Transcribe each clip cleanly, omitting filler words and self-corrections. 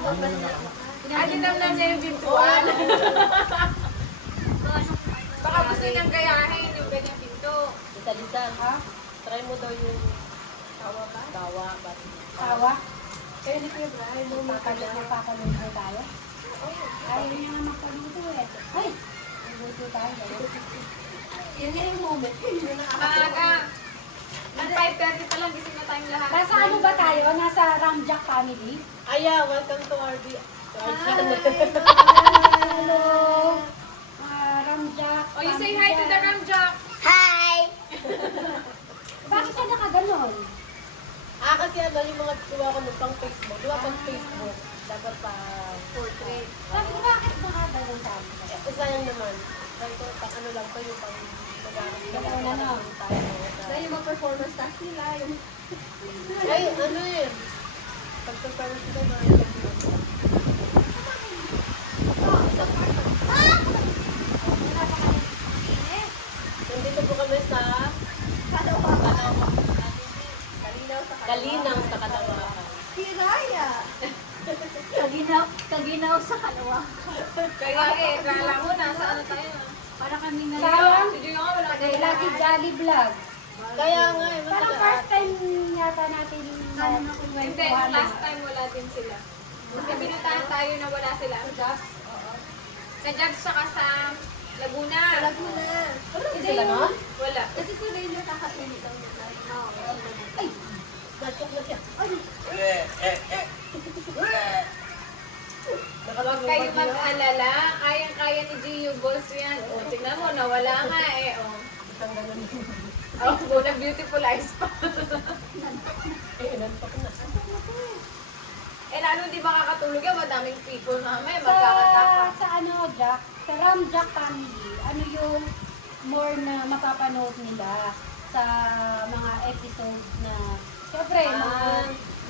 Dinamnam niya yung pintuan. Baka gusto niyang gayahin yung ganyang pinto. Lisan, ha? Try mo daw yung tawa ba? Tawa. Tawa? Kaya ni Kuya Brian, magpapakaluto tayo? Ayaw niya nga magpaluto eh. Ay! Magluto tayo. Yan nga yung moment. Maaga. Ang 5:30 pa lang, gising na tayong lahat. Nasa ano ba tayo? Nasa Ramjack family? Aya, welcome to our channel. Hello! Ramjack Oh, you say hi to the Ramjack. Bakit ka nakaganon? Kasi ano, yung mga gawa ko ng pang Facebook. Di ba pang Facebook? Dapat pa portrait. Sabi ko, bakit nakaganon sa amin? Sayang naman. Try ko, pang ano lang to, yung pang Ano? Dahil yung mga performance task nila, yung... Ay, ano eh. Pag-performance nila, mga nandito po kami sa Kalinaw sa Kalawakan. Kaginaw sa kalawa. Kaya kala mo, nasa ano tayo. Para kami na Sayang. Si Gio nga wala Wala si Jolly Vlog. Kaya nga eh, Parang first time yata natin Hindi, last time wala din sila. Kasi pinuntahan tayo na wala sila. Sa Jobs saka sa Laguna. Hindi sila na? Wala. Kasi sila yung nakakainit ang Ay! Natok na siya. Huwag kayo mag-alala. Kayang-kaya ni Gio Boss yan. O, tingnan mo, nawala nga eh. O. Isang ganun. Oh, na beautiful eyes pa. Nantok na. Eh, lalo di makakatulog yan. Madaming people namin. Magkakanta pa. Sa ano, Jack, sa Ramjack family, ano yung more na mapapanood nila sa mga episodes na, syempre, mga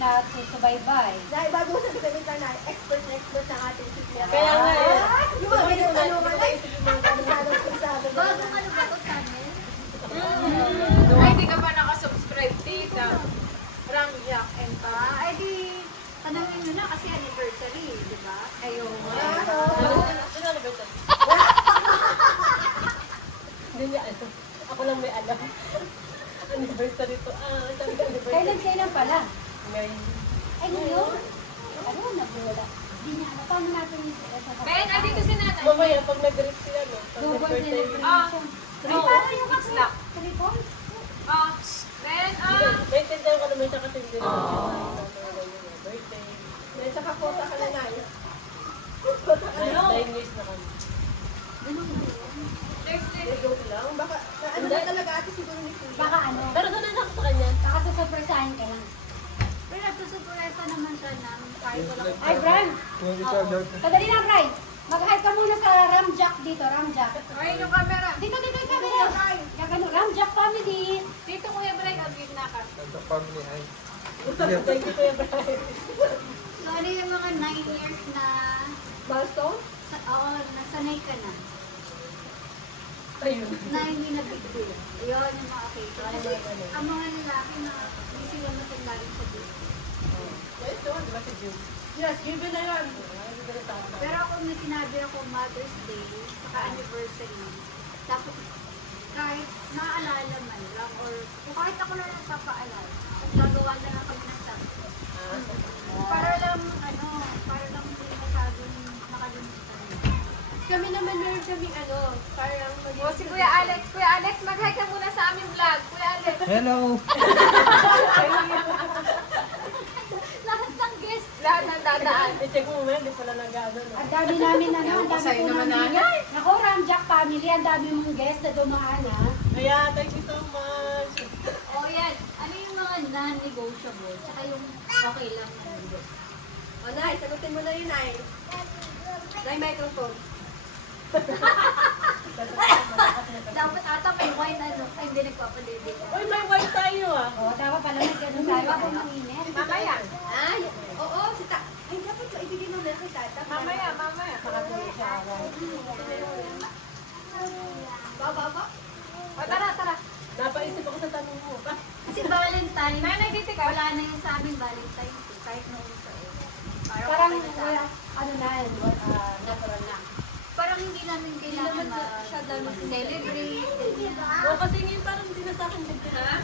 nagsusubaybay. Dahil bago mo sa salita na expert ng ating si Claire. Kaya nga eh. Yung mga ginatanungan ay pisado. Bago ka nabagot namin? Ay, di ka pa nakasubscribe, tita. Ram Jack and Pa. Ay di, tanongin nyo na kasi anniversary, di ba? Ayun. Sino na ba ito? Hindi niya ano. Ako lang may alam. Anniversary to. Sabi ko anniversary. Kailan pala? May... Ay, ngayon? Ano, nagwala. Di niya, paano natin Ben, andito si nanay. Mamaya, pag nag-grip sila, no? Pag Double nag-birthday. celebration. Ay, No, paano yung it's lock. Tripod? Ben, Naintindihan ko naman siya kasi hindi naman siya birthday. May saka kota ka na na. 9 years na kami. Joke lang. Baka, ano na talaga ate siguro ni Kuya. Baka ano? Pero doon na ako sa kanya. Baka susurpresahin ka lang. Pero nagsusurpresa naman siya ng kahit walang Ay, Bran! Kadali na, Bray! Mag-hi ka muna sa Ramjack dito, Ramjack. ayun yung camera. Dito, dito yung camera. Gagano, Ramjack family. Dito Kuya Bray, mag-give na ka. Thank you, Kuya Brian. So, ano yung mga 9 years na, Milestone? oo, nasanay ka na, Ayun. na hindi na big deal. Yun yung mga occasion. Kasi ang mga lalaki na hindi sila matanggalin sa big deal. Yes, doon, di ba si June? Yes, given na yan. Pero ako may sinabi ako Mother's Day, saka anniversary, dapat kahit naaalala man lang or kung kahit ako na lang papaalala, gagawa na lang kami ng sabi. Para lang, ano, para lang hindi masyadong nakalimutan. Kami naman meron kaming ano, parang maging... O, si Kuya Alex. Kuya Alex, mag-hi ka muna sa aming vlog. Kuya Alex. Hello! Lahat ng guest, Lahat ng dadaan. I-check mo mamaya, di pala nag-ano. Ang dami namin, ano, ang dami Sa'yo po naman, namin. nanay. Naku, Ramjack family, ang dami mong guest na dumaan, ha? Kaya, thank you so much. o yan, ano yung mga non-negotiable, tsaka yung okay lang na O, Nay, sagutin mo na rin, Nay. Nay, microphone. dapat ata may wine ano, ay hindi nagpapadibig. Uy, may wine tayo ah. O, tama pala, may ganun tayo. Ako mainit. Mamaya. Ay, oo, si Ta... Ay, dapat ko ibigay mo na kay Tata. Mamaya, mamaya. Nakatuloy siya ako. Baba. O, tara, tara. Napaisip ako sa tanong mo. Kasi Valentine, Nanay, dito ka. wala na yung sa amin Valentine Day, kahit noong sa O, Parang wala, ano na, natural na. Parang hindi namin kailangan mag-celebrate. O kasi ngayon parang hindi na sa akin bigyan. Ha?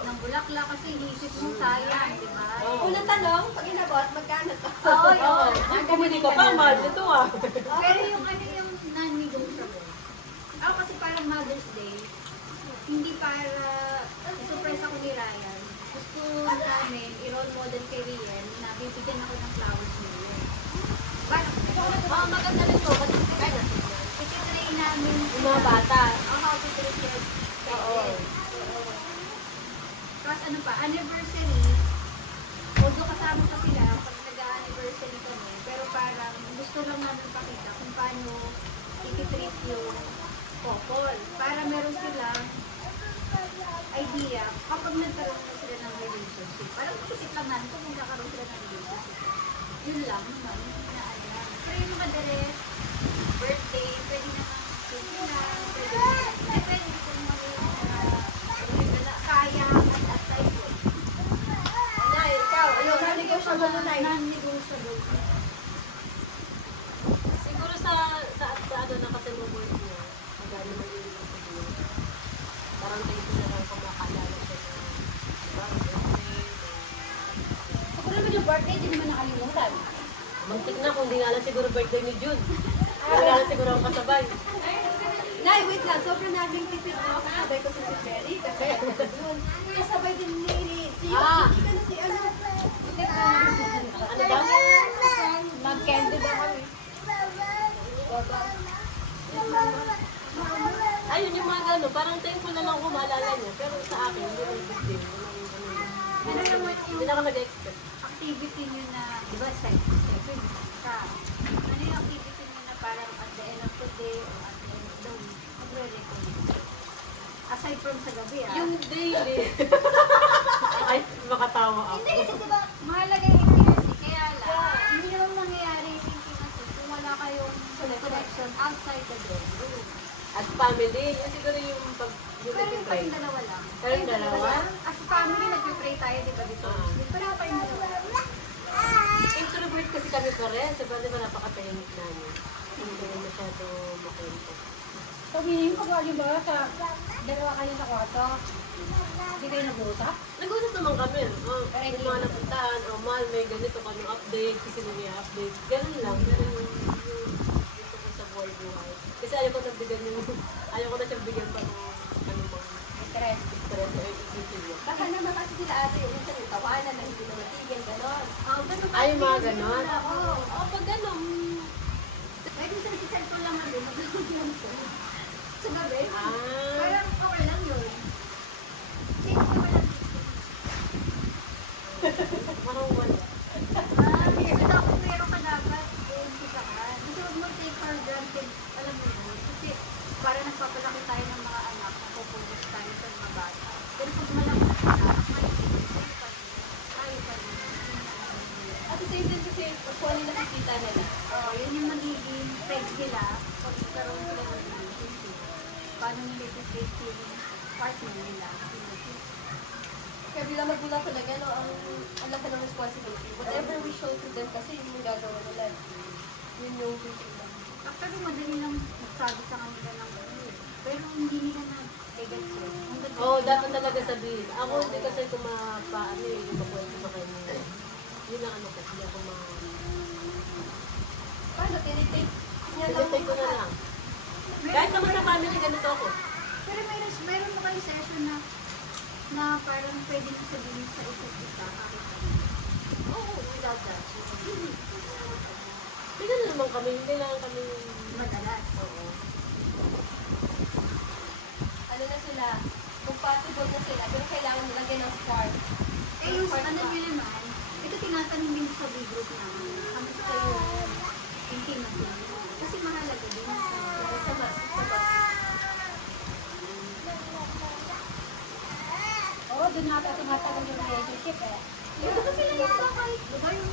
Ng bulaklak kasi iniisip mo sayang, di ba? Unang tanong, pag inabot, magkano to? Oo, yun. Bumili ka pa, mahal ito ah. Pero yung ano yung non-negotiable. Ako kasi parang Mother's Day, hindi para surprise ako ni Ryan. Gusto namin i-role model kay Rian na bibigyan ako ng flowers ni Rian. Parang, oh, maganda rin to. Kasi ititrain namin Yung mga bata. how to treat your Oo. Tapos ano pa, anniversary, although kasama pa sila pag nag-anniversary kami, pero parang gusto lang namin pakita kung paano i-treat yung couple. Para meron silang idea kapag nagkaroon na sila ng relationship. Parang isip lang namin kung magkakaroon sila ng relationship. Yun lang naman, na ano lang. Pero yung madalas, birthday, pwede naman cake lang, pwede gusto mo kaya at type ko. Nay, ikaw, ano, non-negotiable na Nay? Non-negotiable. Siguro sa ano na kasi mo work niya, magano man yung siguro. Parang tayo na lang kung makaalala siya na birthday. Siguro naman yung birthday, hindi naman nakalimutan. Mantik na kung di nga lang siguro birthday ni June. Wala lang siguro ang kasabay. Nay, wait lang. Sobrang naming tipid na kasabay ko sa si Mary. Kasi yun. Kasabay din ni Hindi ka na si ano. Ano ba? Mag-candy daw kami. Ayun yung mga gano'n. Parang thankful na lang kung maalala niya. Pero sa akin, hindi lang big deal. Ano naman Hindi na ako nag-expect. activity nyo na, di ba, seven ka. Ano yung activity nyo na parang at the end of the day or at the end of the week, magre-recommend? Aside from sa gabi, Yung daily. Ay, makatawa ako. Hindi kasi diba, mahalaga yung intimacy. Kaya lang, hindi naman nangyayari yung intimacy kung wala kayong connection outside the bedroom. As family, yun siguro yung pag yung Pero yung pa nag-pray. yung dalawa lang. Kayong dalawa? As family, nag-pray tayo, di ba, dito? Ah. Pero pa yung dalawa. Introvert kasi kami pares. Diba, di ba napaka-tahimik namin. Hindi kami masyado makwento. Sabihin ko, di ba, sa dalawa kayo sa kwarto, hindi kayo nag-uusap? Nag-usap naman kami. Oh, yung mga napuntahan, oh, mahal, may ganito kami update, kasi may update. Ganun lang. Ganun yung dito ko sa buhay-buhay. Kasi ayaw ko nabigyan yung, ayaw ko na siyang bigyan pa ng ano bang Stress. stress o isipin niya. Baka naman kasi sila ate yung minsan yung tawanan na hindi na matigil, gano'n. Ganun Ay, mga ganon. Oo. Oh, pag ganon. Pwede sa cellphone lang natin, mag-download lang siya. Sa gabi, Ah. parang okay lang yun. Check ko walang Parang wala. so dapat meron ka dapat yung kitaan. Kasi huwag mo take for granted, alam mo yun. Kasi parang nagpapalaki tayo ng mga anak, napopokus tayo sa mga bata. Pero pag malaki na sila, tayo pa rin. At the same time kasi, pag kung ano nakikita nila, Yun yung magiging peg nila pag nagkaroon sila ng relationship. Paano nila i-take yung partner nila. kaya bilang magulang talaga, no, ang laki ng responsibility. Whatever we show to them kasi yun yung gagawa nila. Yun yung titignan. Actually, madali lang magsabi sa kanila ng ano eh. Pero hindi nila na-get yun. Oo, dapat talaga sabihin. Ako hindi kasi ko mapaano eh, yung makwento sa kanya. Yun ang ano ko, hindi ako ma... Paano, tinitake niya lang Pinitay ko na lang. Kahit naman sa family, ganito ako. Pero mayroon mo kayo session na parang pwede nyo sabihin sa isa't isa kahit ano. Oo, without that. Hindi na naman kami, hindi lang kami... Madalas. Oo. Ano na sila, compatible na sila, pero kailangan nilagyan ng spark. Eh yung ano nyo naman, ito tinatanong din sa B-group namin. Ang gusto yung intimacy. Kasi mahalaga din sa mas. Oo, doon nata tumatagal yung relationship eh. Ito kasi yung kahit, di ba yung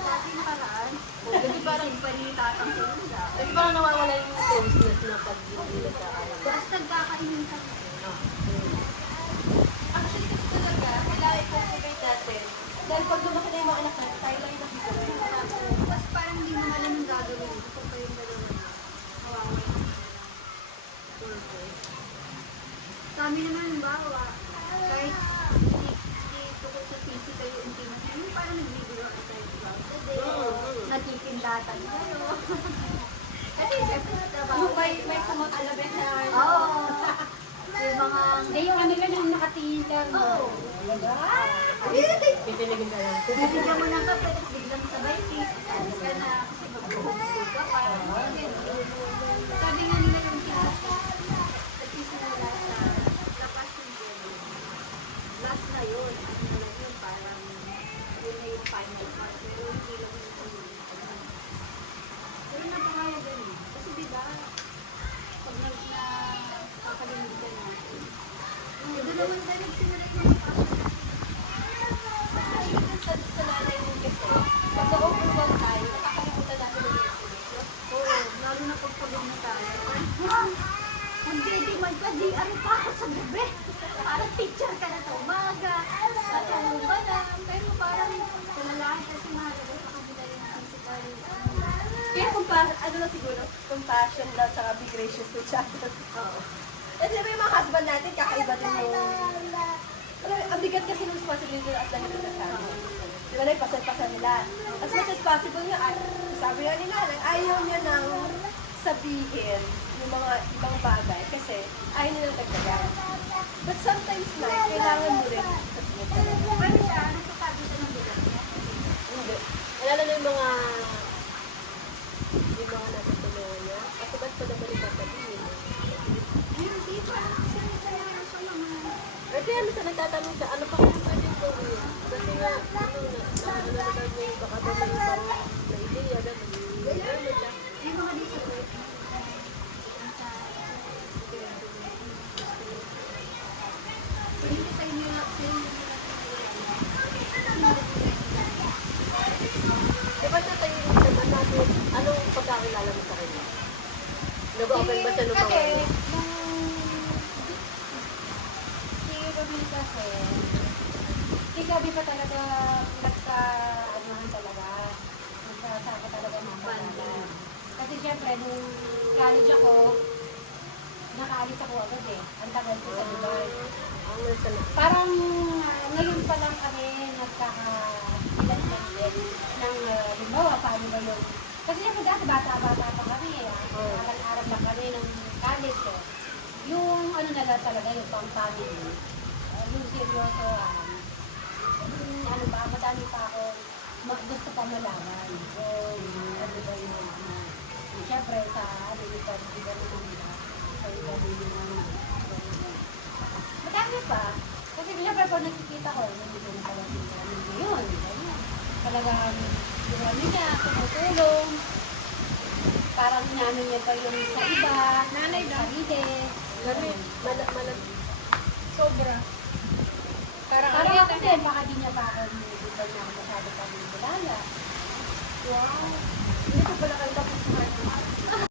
dati nakaraan? Kasi parang pa rin itatang sa isa. Kasi parang nawawala yung closeness na pag hindi nagkaalam. Tapos nagkakainin kami. Actually kasi talaga, kailangan i-cultivate natin. Dahil pag lumaki na yung mga anak natin, tayo lang yung nakikita. Tapos parang hindi naman alam yung gagawin ko kung kayong dalawa na mawawala ng purpose. Sa amin naman, bawa, kahit hindi tukol sa physical yung intimacy, yung parang nagbibiro at tayo throughout the day, nagkikindatan kayo. Kasi siyempre sa trabaho. Yung may kumot alabet na Oo. Yung mga... Hindi, yung ano lang yung nakatingin lang. Oo. Titinigin ka lang. Bibigyan mo ng kape, tapos biglang sabay tea. Tapos ka na, kasi mag-homeschool ka pa. Sabi nga nila yung kinasa, at least simula sa lapas yung gano'n. Last na yun. Ano na lang yun, parang yun na yung final part. Pero hindi lang yung pero napakaya din eh. Kasi diba, pag nakakalimutan natin, doon naman tayo nagsimulat ng passion. sa nanay mo kasi, pag na-overwhelm tayo, nakakalimutan natin yung message. Oo, lalo na pagpagod na tayo. Magdidemand pa, di ano pa ako sa gabi. Parang teacher ka na sa umaga. Matulog ka na. Pero parang sa lalaki kasi mahalaga sa kanila yung physical. Kaya ano lang siguro, compassion lang, tsaka be gracious to each other. Oo. At siyempre yung mga husband natin, kakaiba din yung... Ang bigat kasi ng responsibility as the head of the family. Di ba na yung pasal-pasal nila. As much as possible nga, sabi nga ni Nanang, ayaw niya nang sabihin yung mga ibang bagay kasi ayaw nilang dagdagan. But sometimes na, kailangan mo rin sabihin talaga. Ano siya? Nasasabi siya ng bilang niya? Hindi. Alala na yung mga natutulungan niya. Kasi ba't pa naman ipapalihin? Ayun, di ba? Kasi nagkaya sa mga... Or kaya minsan nagtatanong siya, ano pa kung pwedeng gawin? Kasi nga, nanonood niya yung baka ba may ibang na ideya, gano'n. Ano siya? Yung mga di sa work. Hindi sa inyo lang Di ba siya tayo yung naman natin, anong pagkakilala mo sa kanya? Nag-open ba siya ng mga... Kasi, si Ruben kasi, si Gabi pa talaga nagsa-anuhan talaga. Nagsasaka talaga ng bandalan. Kasi syempre, nung college ako, nakaalis ako agad eh. Ang tagal ko sa Dubai. Ang nasa na. Parang ngayon pa lang kami nagkaka-ilan din ng halimbawa, paano ba yun? Kasi syempre dati bata-bata pa kami eh. Aral-aral lang kami ng college eh. Yung ano na lang talaga, yung pang-family. Yung seryoso, ano pa, madami pa ako gusto pa malaman. Ano ba yung syempre sa ano yung pag-ibig nila. Madami pa. Kasi syempre pag nakikita ko, hindi ko na pala yun. Talagang ginawa niya, tumutulong. Parang inano niya pa yung sa iba. Nanay daw. Sa hide. Sobra. Parang ako din, baka di niya pa ako nilibig na ako masyado pa nilibigala. Wow! Hindi ko pala kayo